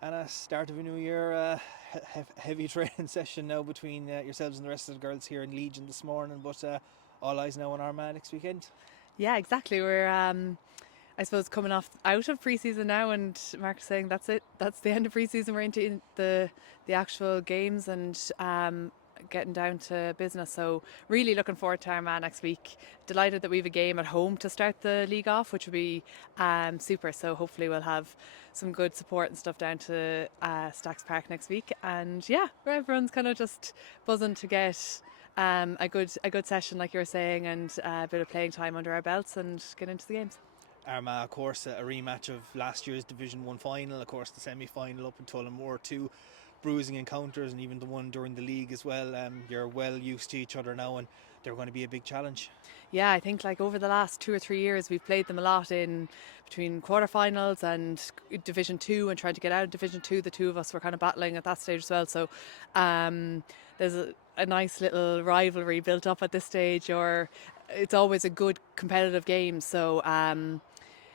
And a start of a new year, heavy training session now between yourselves and the rest of the girls here in Legion this morning, but all eyes now on Armagh next weekend. Yeah, exactly. We're, I suppose, coming off out of pre-season now, and Mark is saying that's it. That's the end of pre-season. We're into the actual games and getting down to business. So really looking forward to Armagh next week. Delighted that we have a game at home to start the league off, which would be super. So hopefully we'll have some good support and stuff down to Stacks Park next week. And yeah, where everyone's kind of just buzzing to get a good session, like you were saying, and a bit of playing time under our belts and get into the games. Armagh, of course, a rematch of last year's Division 1 final, of course, the semi final up in Tullamore, two bruising encounters, and even the one during the league as well. You're well used to each other now, and they're going to be a big challenge. Yeah, I think like over the last 2 or 3 years, we've played them a lot in between quarterfinals and Division Two, and trying to get out of Division Two. The two of us were kind of battling at that stage as well. So there's a nice little rivalry built up at this stage, or it's always a good competitive game. So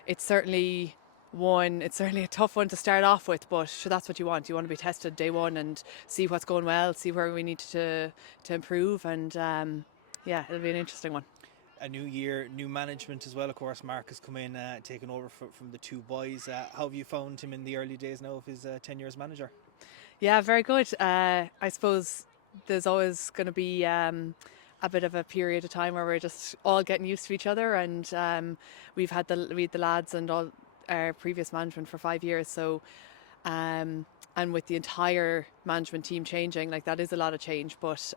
it's certainly it's certainly a tough one to start off with, but sure, that's what you want. You want to be tested day one and see what's going well, see where we need to improve, and yeah, it'll be an interesting one. A new year, new management as well. Of course, Mark has come in, taken over from the two boys. How have you found him in the early days now of his tenure as manager? Yeah, very good. I suppose there's always going to be a bit of a period of time where we're just all getting used to each other, and we had the lads and all our previous management for 5 years. So, and with the entire management team changing, like that is a lot of change, but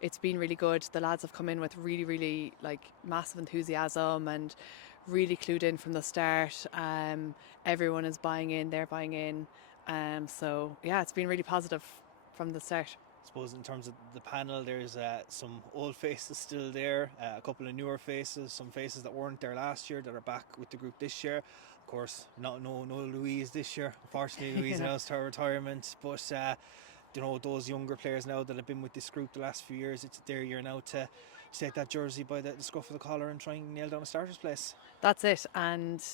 it's been really good. The lads have come in with really, really like massive enthusiasm and really clued in from the start. Everyone is buying in; they're buying in. So yeah, it's been really positive from the start. I suppose in terms of the panel, there's some old faces still there, a couple of newer faces, some faces that weren't there last year that are back with the group this year. Of course, no Louise this year. Unfortunately, Louise Yeah. announced her retirement, but those younger players now that have been with this group the last few years, it's their year now to take that jersey by the scruff of the collar and try and nail down a starter's place. That's it. And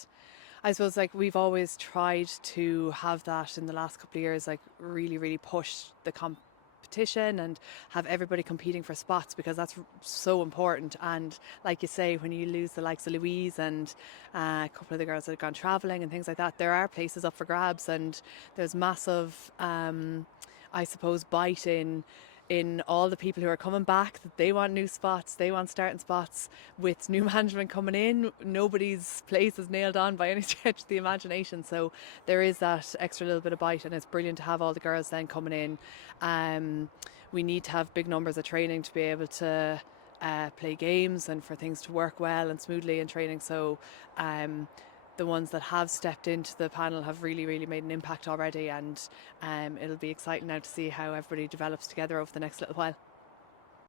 I suppose like we've always tried to have that in the last couple of years, like really, really push the competition and have everybody competing for spots, because that's so important. And like you say, when you lose the likes of Louise and a couple of the girls that have gone travelling and things like that, there are places up for grabs, and there's massive, I suppose, bite in all the people who are coming back, that they want new spots, they want starting spots. With new management coming in, nobody's place is nailed on by any stretch of the imagination, so there is that extra little bit of bite, and it's brilliant to have all the girls then coming in. We need to have big numbers of training to be able to play games and for things to work well and smoothly in training. So the ones that have stepped into the panel have really, really made an impact already, and it'll be exciting now to see how everybody develops together over the next little while.